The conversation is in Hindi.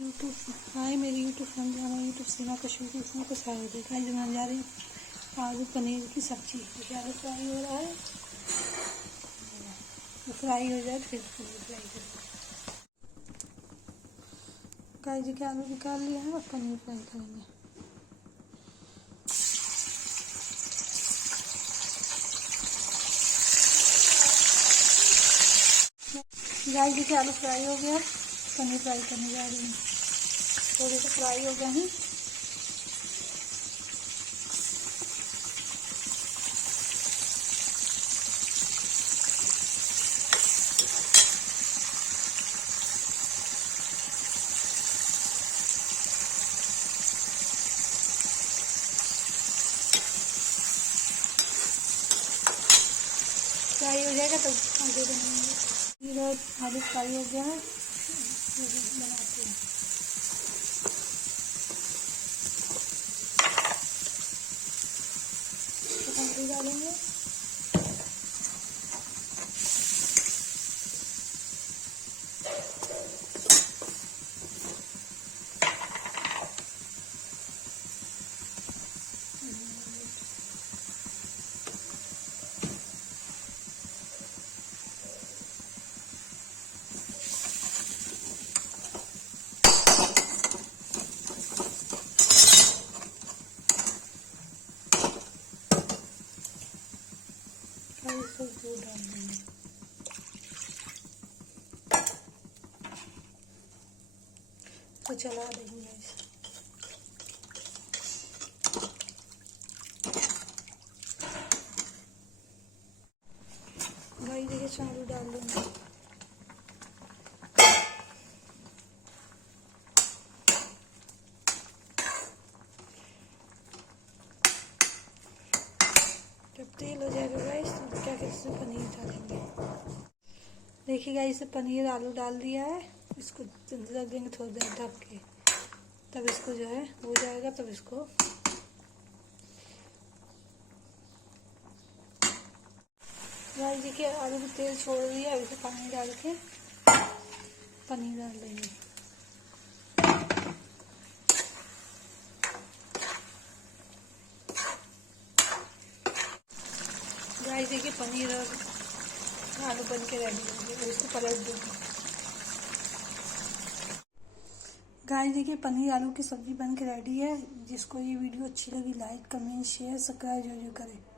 यूट्यूब हाय मेरी यूट्यूब फ्रेंड हमारा यूट्यूब सीमा कश्मीर इसमें कुछ आ देखा है। जो बनाने जा रहे हैं आलू पनीर की सब्जी। देखिए आलू फ्राई हो रहा है, तो फ्राई हो जाए फिर पनीर फ्राई करेंगे। गाइस देखिए आलू निकाल लिया है और पनीर फ्राई करेंगे। गाइस देखिए आलू फ्राई हो गया, पनीर फ्राई करने जा रही हूँ। थोड़े से फ्राई हो गए हैं। फ्राई हो जाएगा तो आगे बनाएंगे। इधर आलू फ्राई हो गया है, बनाते हैं। टमाटर डालेंगे, दूध डाल देंगे। तो चला देंगे गाइस। देखिए चावल डाल देंगे। जब तेल हो जाएगा गाइस तो क्या कहते हैं पनीर डालेंगे। देखिए गाइस इसे पनीर आलू डाल दिया है। इसको रख देंगे थोड़ी देर ढक के, तब इसको जो है हो जाएगा। तब इसको गाइस देखिए आलू में तेल छोड़ दिया। अब इसे पानी डाल के पनीर डाल देंगे। गाइस देखिए पनीर और आलू बन के रेडी हो गए। इसको पलट दूंगी। गाइस देखिए पनीर आलू की सब्जी बन के रेडी है। जिसको ये वीडियो अच्छी लगी लाइक कमेंट शेयर सब्सक्राइब जरूर करें।